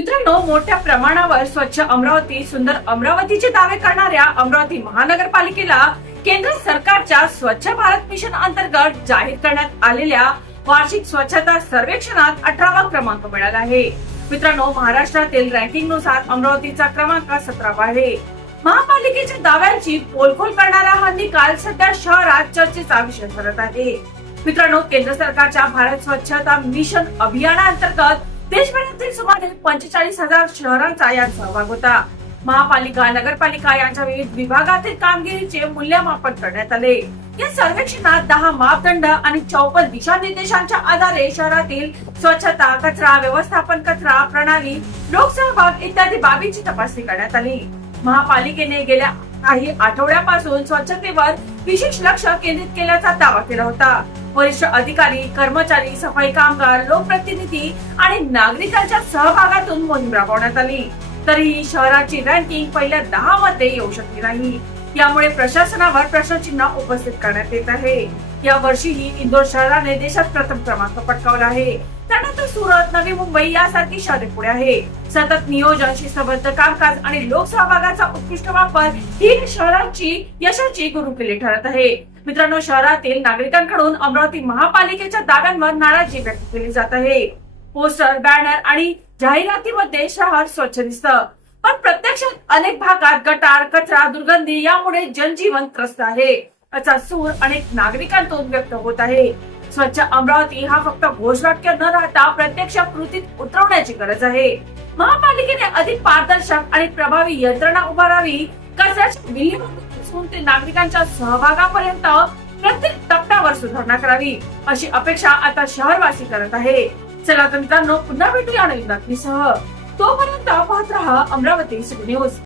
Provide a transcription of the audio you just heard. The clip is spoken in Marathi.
मित्रांनो मोठ्या प्रमाणावर स्वच्छ अमरावती सुंदर अमरावतीचे दावे करणाऱ्या अमरावती महानगरपालिकेला केंद्र सरकारच्या स्वच्छ भारत मिशन अंतर्गत जाहीर करण्यात आलेल्या वार्षिक स्वच्छता सर्वेक्षणात अठरावा क्रमांक मिळाला आहे. मित्रांनो महाराष्ट्रातील रँकिंगनुसार अमरावतीचा क्रमांक सतरावा आहे. महापालिकेच्या दाव्यांची पोलखोल करणारा हा निकाल सध्या शहरात चर्चेचा विषय ठरत आहे. मित्रांनो केंद्र सरकारच्या भारत स्वच्छता मिशन अभियानाअंतर्गत देशभरातील सुमारे पंचेचाळीस हजार शहरांचा यात सहभाग होता. महापालिका नगरपालिका यांच्या विविध विभागातील कामगिरीचे मूल्यमापन करण्यात आले. या सर्वेक्षणात दहा मापदंड आणि चौपन्न दिशानिर्देशांच्या आधारे शहरातील स्वच्छता कचरा व्यवस्थापन कचरा प्रणाली लोकसहभाग इत्यादी बाबींची तपासणी करण्यात आली. महापालिकेने गेल्या काही आठवड्यापासून स्वच्छतेवर विशेष लक्ष केंद्रित केल्याचा दावा केला होता. वरिष्ठ अधिकारी कर्मचारी सफाई कामगार लोकप्रतिनिधी आणि नागरिकांच्या सहभागातून मोहीम राबवण्यात आली. तरीही शहराची रँकिंग पहिल्या दहा मध्ये येऊ शकली नाही. यामुळे प्रशासनावर प्रश्नचिन्ह उपस्थित करण्यात येत आहे. या वर्षीही इंदोर शहराने देशात प्रथम क्रमांक पटकावला आहे. त्यानंतर सुरत नवी मुंबई यासारखी शहरे पुढे आहे. सतत नियोजन शिस्तबद्ध कामकाज आणि लोकसहभागाचा उत्कृष्ट वापर ही शहराची यशाची गुरुकिल्ली ठरत आहे. मित्रांनो शहरातील नागरिकांकडून अमरावती महापालिकेच्या दाव्यांवर नाराजी व्यक्त केली जात आहे. पोस्टर बॅनर आणि जाहिरातीमध्ये शहर स्वच्छ दिसत. पण प्रत्यक्षात अनेक भागात गटार कचरा दुर्गंधी यामुळे जनजीवन त्रस्त आहे. असा सूर अनेक नागरिकांतून व्यक्त होत आहे. स्वच्छ अमरावती हा फक्त घोषवाक्य न राहता प्रत्यक्ष कृतीत उतरवण्याची गरज आहे. महापालिकेने अधिक पारदर्शक आणि प्रभावी यंत्रणा उभारावी कचऱ्याची विल्हेवाट ते नागरिकांच्या सहभागापर्यंत प्रत्येक टप्प्यावर सुधारणा करावी अशी अपेक्षा आता शहरवासी करत आहे. चला तर मित्रांनो पुन्हा भेटूया नवीन बातमीसह. तोपर्यंत पाहत राहा अमरावती सिटी न्यूज.